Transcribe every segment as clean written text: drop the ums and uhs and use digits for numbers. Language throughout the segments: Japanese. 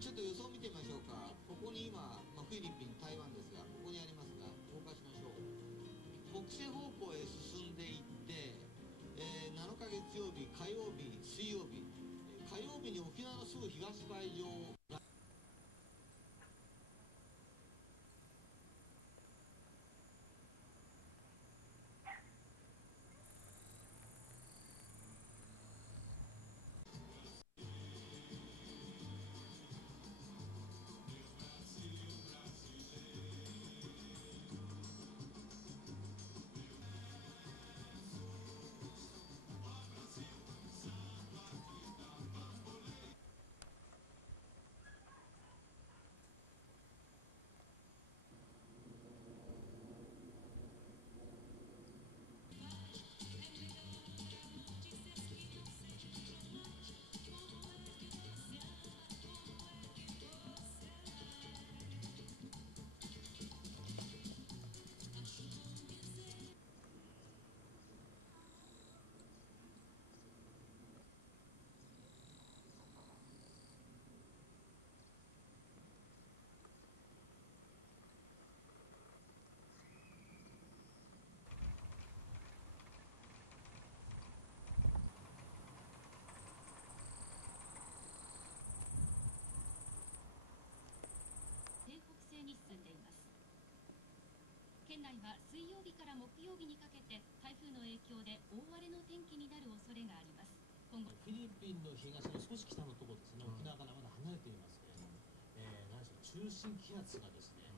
ちょっと予想を見てみましょうか。ここに今、フィリピン、台湾ですが、ここにありますが、動かしましょう。北西方向へ進んでいって、7日月曜日、火曜日、水曜日、火曜日に沖縄のすぐ東海上、県内は水曜日から木曜日にかけて台風の影響で大荒れの天気になる恐れがあります。今後フィリピンの東の少し北のところですね、沖縄からまだ離れていますけれども、何でしょう、中心気圧がですね、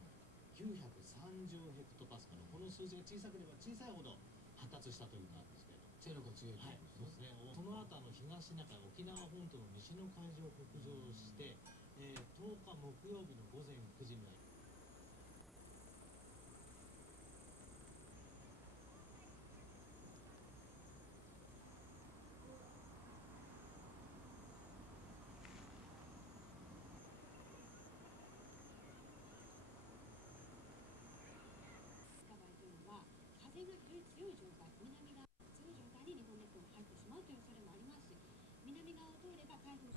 930ヘクトパスカル、この数字が小さければ小さいほど発達したというのがあるんですけれども、勢力が強いということですね。その後東シナ海、沖縄本島の西の海上を北上して、10日木曜日の午前9時ぐらい。風が非常に強い状態、南側強い状態に日本列島に入ってしまうという恐れもありますし、南側を通れば台風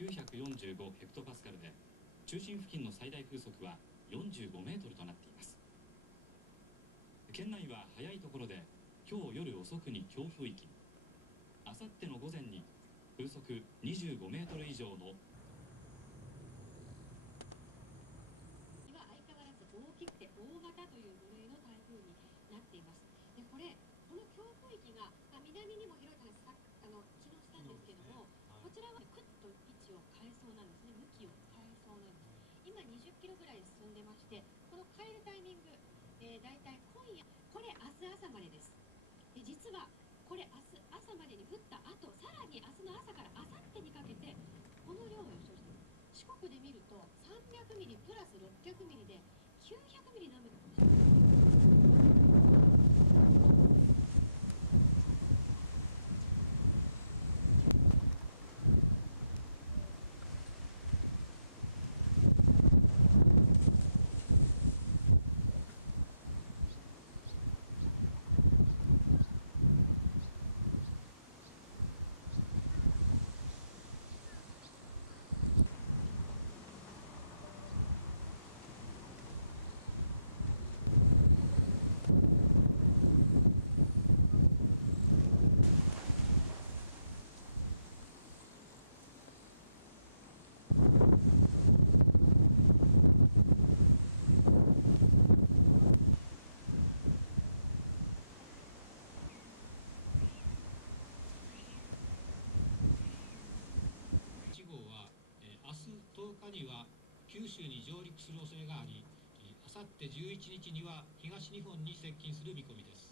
945ヘクトパスカルで、中心付近の最大風速は45メートルとなっています。県内は早いところで今日夜遅くに強風域、あさっての午前に風速25メートル以上のは相変わらず大きくて大型という部類の台風になっています。でこの強風域が南にも広い話昨日したんですけども、こちらはクッと位置を変えそうなんですね。向きを変えそうなんです。今20キロぐらい進んでまして、この変えるタイミング、だいたい今夜、これ明日朝までです。実はこれ明日朝までに降った後、さらに明日の朝から明後日にかけてこの量を予想しています。四国で見ると300ミリプラス600ミリで900ミリの雨が降る。1号は、明日10日には九州に上陸する恐れがあり、あさって11日には東日本に接近する見込みです。